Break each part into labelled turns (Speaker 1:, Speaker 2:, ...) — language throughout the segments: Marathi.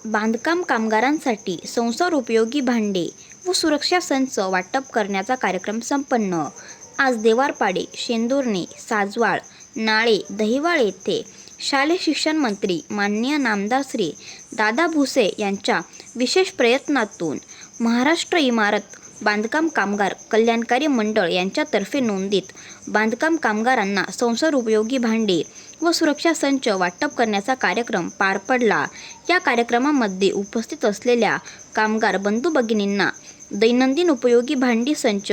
Speaker 1: बांधकाम कामगारांसाठी संसार उपयोगी भांडे व सुरक्षा संच वाटप करण्याचा कार्यक्रम संपन्न. आज देवारपाडे शेंदुर्णे साजवाळ नाळे दहिवाळ येथे शालेय शिक्षण मंत्री माननीय नामदार श्री दादा भुसे यांच्या विशेष प्रयत्नातून महाराष्ट्र इमारत बांधकाम कामगार कल्याणकारी मंडळ यांच्यातर्फे नोंदित बांधकाम कामगारांना संसार उपयोगी भांडे व सुरक्षा संच वाटप करण्याचा कार्यक्रम पार पडला. या कार्यक्रमामध्ये उपस्थित असलेल्या कामगार बंधू भगिनींना दैनंदिन उपयोगी भांडी संच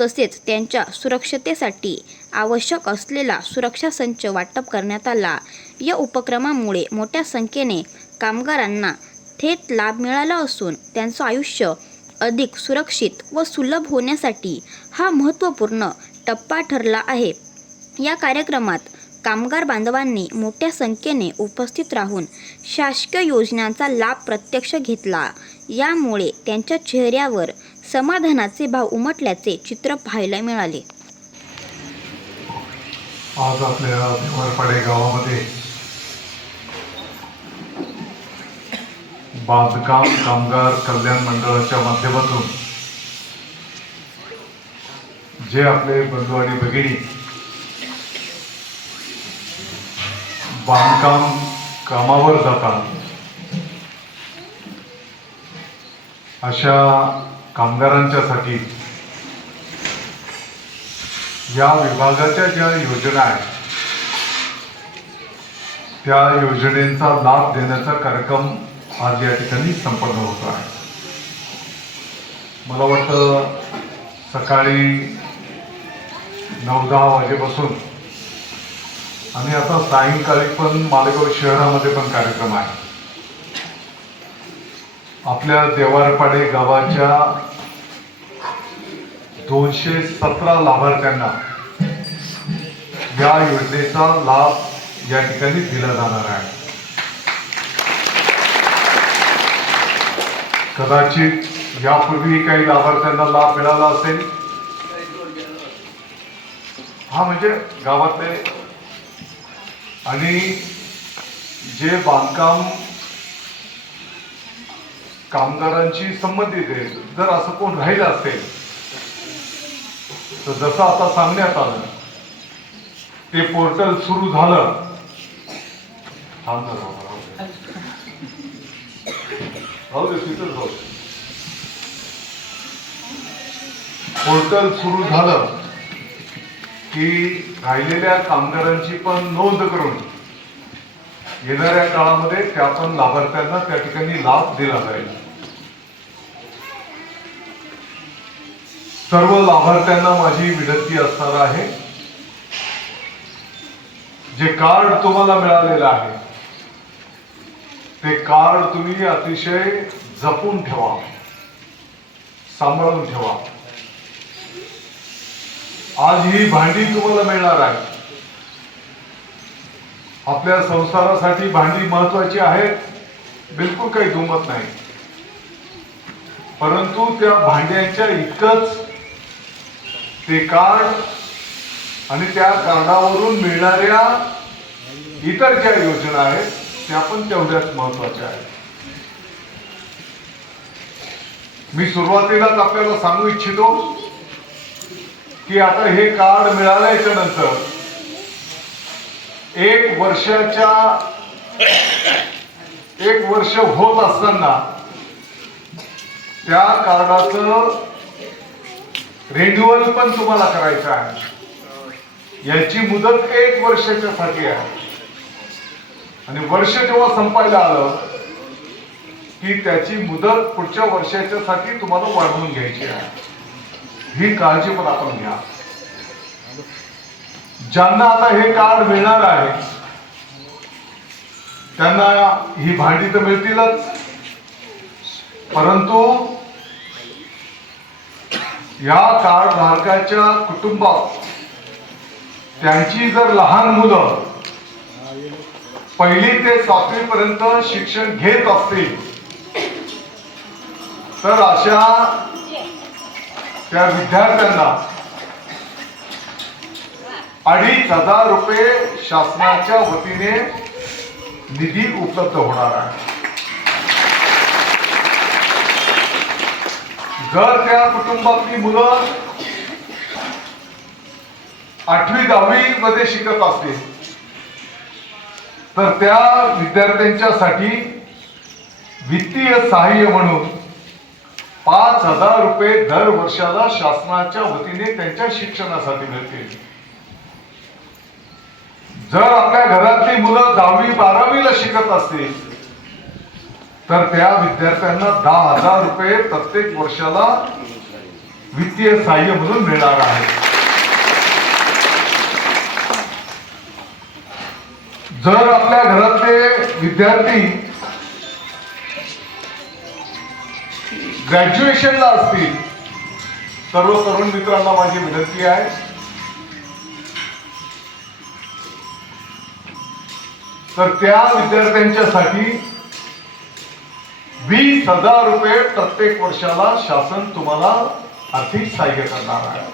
Speaker 1: तसेच त्यांच्या सुरक्षतेसाठी आवश्यक असलेला सुरक्षा संच वाटप करण्यात आला. या उपक्रमामुळे मोठ्या संख्येने कामगारांना थेट लाभ मिळाला असून त्यांचं आयुष्य अधिक सुरक्षित व सुलभ होण्यासाठी हा महत्त्वपूर्ण टप्पा ठरला आहे. या कार्यक्रमात कामगार बांधवांनी मोठ्या संख्येने उपस्थित राहून शासकीय योजनांचा लाभ प्रत्यक्ष घेतला. यामुळे त्यांच्या चेहऱ्यावर समाधानाचे भाव उमटल्याचे चित्र पाहायला मिळाले.
Speaker 2: आज आपल्या देवरपाडे गावामध्ये बांधकाम कामगार कल्याण मंडळाच्या माध्यमातून जे आपले बंधू आणि भगिनी बांधकाम कामावर जातात. अशा कामगारांच्यासाठी या विभागाच्या ज्या योजना आहेत त्या योजनेचा लाभ देण्याचा कार्यक्रम आज या ठिकाणी संपन्न होतो आहे. मला वाटतं सकाळी नऊ दहा वाजेपासून आणि आता सायंकाळी पण मालेगाव शहरामध्ये पण कार्यक्रम आहे. आपल्या देवारपाडे गावाच्या दोनशे सतरा लाभार्थ्यांना या योजनेचा लाभ या ठिकाणी दिला जाणार आहे. कदाचित यापूर्वी काही लाभार्थ्यांना लाभ मिळाला असेल. हा म्हणजे गावातले आणि जे बांधकाम कामगारांशी संबंधित आहे जर असं कोण राहिलं असेल तर जसं आता सांगण्यात आलं ते पोर्टल सुरू झालं. राहू दे. पोर्टल सुरू झालं. की राहिलेल्या कामगारांची पण नोंद करून येणाऱ्या काळामध्ये त्या पण लाभार्थ्यांना त्या ठिकाणी लाभ दिला जाईल. सर्व लाभार्थ्यांना माझी विनंती असणार आहे. जे कार्ड तुम्हाला मिळालेलं आहे ते कार्ड तुम्ही अतिशय जपून ठेवा सांभाळून ठेवा. आज ही भांडी तुम्हाला मिळणार आहे. आपल्या संसारासाठी भांडी महत्वाची आहेत बिलकुल काही दुमत नाही. परंतु त्या भांड्यांच्या इतकंच ते कार्ड आणि त्या कार्डावरून मिळणाऱ्या इतर ज्या योजना आहेत त्या पण तेवढ्याच महत्त्वाच्या आहेत. मी सुरुवातीलाच आपल्याला सांगू इच्छितो की आता हे कार्ड मिळाल्याच्या नंतर एक वर्षाच्या एक वर्ष होत असताना त्या कार्डाचं रिन्युअल पण तुम्हाला करायचं आहे. याची मुदत एक वर्षाच्या साठी आहे. आणि वर्ष जेव्हा संपायला आलं की त्याची मुदत पुढच्या वर्षाच्या साठी तुम्हाला वाढवून घ्यायची आहे. ही काळजी पण आपण घ्या. ज्यांना आता हे कार्ड मिळणार आहे त्यांना ही भांडी तर मिळतीलच. परंतु या कार्ड धारकाच्या कुटुंबात त्यांची जर लहान मुलं पहिली ते सातवी पर्यंत शिक्षण घेत असतील तर अशा त्या विद्यार्थ्यांना अडीच हजार रुपये शासनाच्या वतीने निधी उपलब्ध होणार आहे. जर त्या कुटुंबातली मुलं आठवी दहावी मध्ये शिकत असतील तर त्या विद्यार्थ्यांच्यासाठी वित्तीय सहाय्य म्हणून पाच हजार रुपये दर वर्षाला शासनाच्या वतीने त्यांच्या शिक्षणासाठी मिळतील. जर आपल्या घरातली मुलं दहावी बारावीला शिकत असतील तर त्या विद्यार्थ्यांना दहा हजार रुपये प्रत्येक वर्षाला वित्तीय सहाय्य म्हणून मिळणार आहे. जर आपल्या घरातले विद्यार्थी ग्रॅज्युएशनला असतील. सर्व तरुण मित्रांना माझी विनंती आहे. तर त्या विद्यार्थ्यांच्यासाठी वीस हजार रुपये प्रत्येक वर्षाला शासन तुम्हाला आर्थिक सहाय्य करणार आहे.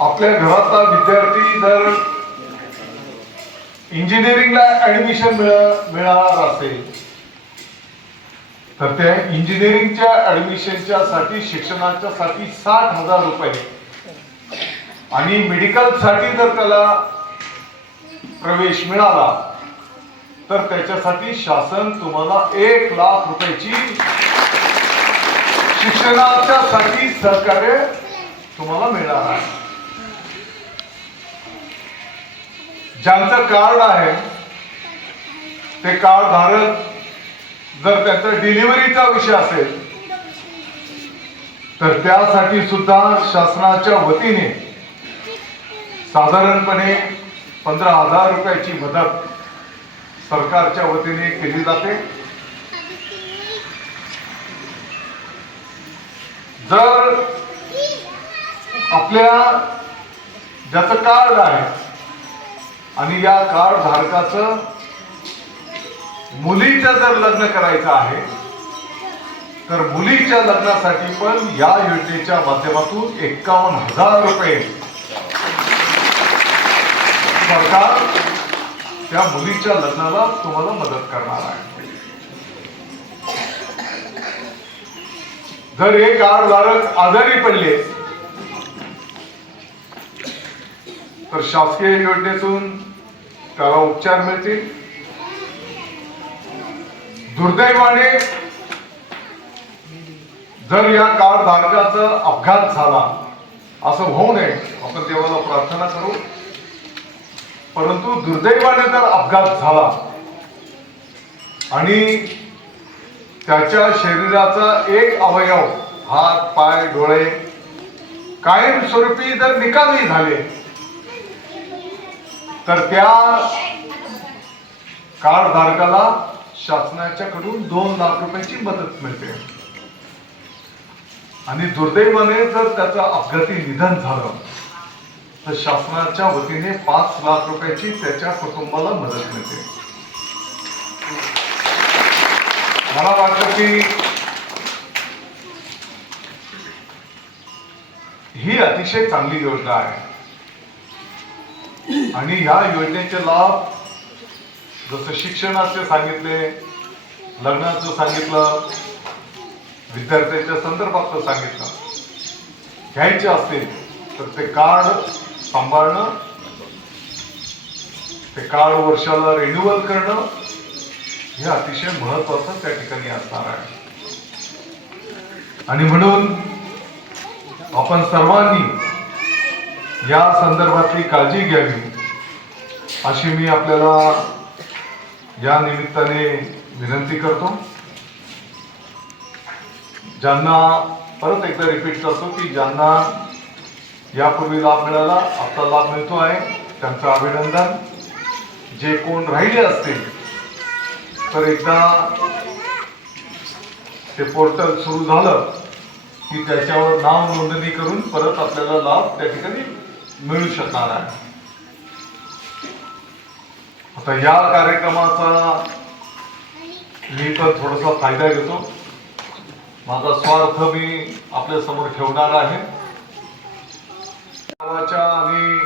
Speaker 2: आपल्या घरातला विद्यार्थी जर इंजिनिअरिंगला ऍडमिशन मिळणार असेल तर त्या इंजिनिअरिंगच्या ऍडमिशनच्या साठी शिक्षणाच्या साठी साठ हजार रुपये. आणि मेडिकलसाठी जर त्याला प्रवेश मिळाला तर त्याच्यासाठी शासन तुम्हाला एक लाख रुपयाची शिक्षणाच्या साठी सहकार्य तुम्हाला मिळणार आहे. ज्यांचं कार्ड आहे ते कार्ड धारक जर त्याचा डिलिव्हरीचा विषय असेल तर त्यासाठी सुद्धा शासनाच्या वतीने साधारणपणे पंधरा हजार रुपयाची मदत सरकारच्या वतीने केली जाते. जर आपल्या ज्याचं कार्ड आहे आणि या कार्ड धारकाचं मुलीचं जर लग्न करायचं आहे तर मुलीच्या लग्नासाठी पण या योजनेच्या माध्यमातून एक्कावन्न हजार रुपये सरकार त्या मुलीच्या लग्नाला तुम्हाला मदत करणार आहे. जर हे कार्ड धारक आजारी पडले तर शासकीय योजनेतून त्याला उपचार मिळतील. दुर्दैवाने जर या काळ धारकाचा अपघात झाला असं होऊ नये आपण देवाला प्रार्थना करू. परंतु दुर्दैवाने जर अपघात झाला आणि त्याच्या शरीराचा एक अवयव हात पाय डोळे कायमस्वरूपी जर निकामी झाले तर त्या कार्ड धारकाला शासनाच्याकडून दोन लाख रुपयाची मदत मिळते. आणि दुर्दैवाने जर त्याचं अपघाती निधन झालं तर शासनाच्या वतीने पाच लाख रुपयाची त्याच्या कुटुंबाला मदत मिळते. मला वाटतं की ही अतिशय चांगली योजना आहे. आणि ह्या योजनेचे लाभ जसं शिक्षणाचे सांगितले लग्नाचं सांगितलं विद्यार्थ्यांच्या संदर्भातलं सांगितलं घ्यायचे असतील तर ते कार्ड सांभाळणं ते कार्ड वर्षाला रिन्युअल करणं हे अतिशय महत्वाचं त्या ठिकाणी असणार आहे. आणि म्हणून आपण सर्वांनी या संदर्भातली काळजी घ्यावी. अशी मी आपल्याला या निमित्ताने विनंती करतो. ज्यांना परत एकदा रिपीट करतो की ज्यांना यापूर्वी लाभ मिळाला आता लाभ मिळतो आहे त्यांचं अभिनंदन. जे कोण राहिले असतील तर एकदा ते पोर्टल सुरू झालं की त्याच्यावर नाव नोंदणी करून परत आपल्याला लाभ त्या ठिकाणी मिळू शकणार आहे आता या कार्यक्रमाचा मी तर थोडासा फायदा घेतो. माझा स्वार्थ मी आपल्यासमोर ठेवणार आहे. गावाच्या आणि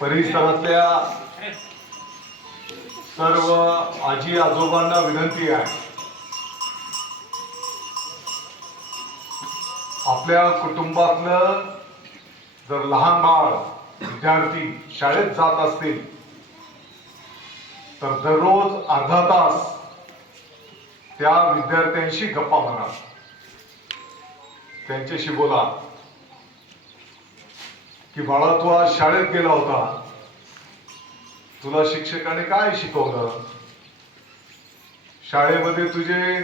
Speaker 2: परिसरातल्या सर्व आजी आजोबांना विनंती आहे. आपल्या कुटुंबातलं जर लहान बाळ विद्यार्थी शाळेत जात असतील तर दररोज अर्धा तास त्या विद्यार्थ्यांशी गप्पा मारा. त्यांच्याशी बोला की बाळा तू आज शाळेत गेला होता. तुला शिक्षकाने काय शिकवलं? शाळेमध्ये तुझे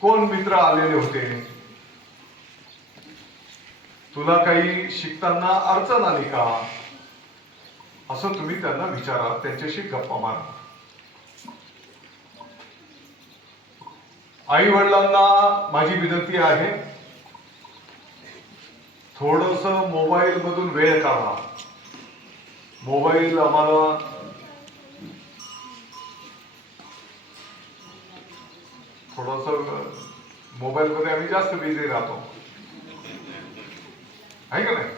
Speaker 2: कोण मित्र आलेले होते? तुला काही शिकताना अडचण आली का? असं तुम्ही त्यांना विचारा त्यांच्याशी गप्पा मारा. आई वडिलांना माझी विनंती आहे थोडस मोबाईल मधून वेळ काढा. मोबाईल आम्हाला थोडस मोबाईल मध्ये आम्ही जास्त बिझी राहतो. आहे का नाही?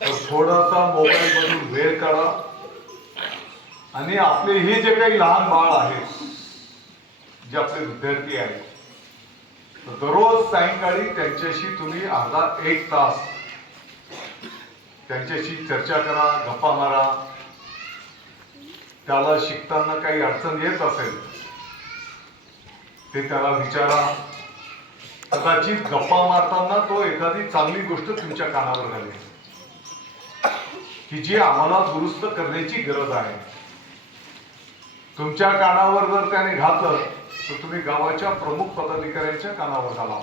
Speaker 2: तर थोडासा मोबाईल मधून वेळ काढा. आणि आपले हे जे काही लहान बाळ आहे जे आपले विद्यार्थी आहेत तर दररोज सायंकाळी त्यांच्याशी तुम्ही अर्धा एक तास त्यांच्याशी चर्चा करा गप्पा मारा. त्याला शिकताना काही अडचण येत असेल ते त्याला विचारा. कदाचित गप्पा मारताना तो एखादी चांगली गोष्ट तुमच्या कानावर घालेल की जी आम्हाला दुरुस्त करण्याची गरज आहे. तुमच्या कानावर जर त्याने घातलं तर तुम्ही गावाच्या प्रमुख पदाधिकाऱ्यांच्या कानावर घाला.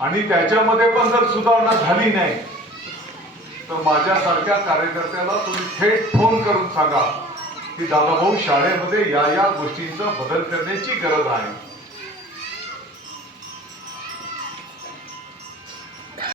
Speaker 2: आणि त्याच्यामध्ये पण जर सुधारणा झाली नाही तर माझ्यासारख्या कार्यकर्त्याला तुम्ही थेट फोन करून सांगा की दादाभाऊ शाळेमध्ये या या गोष्टींचा बदल करण्याची गरज आहे.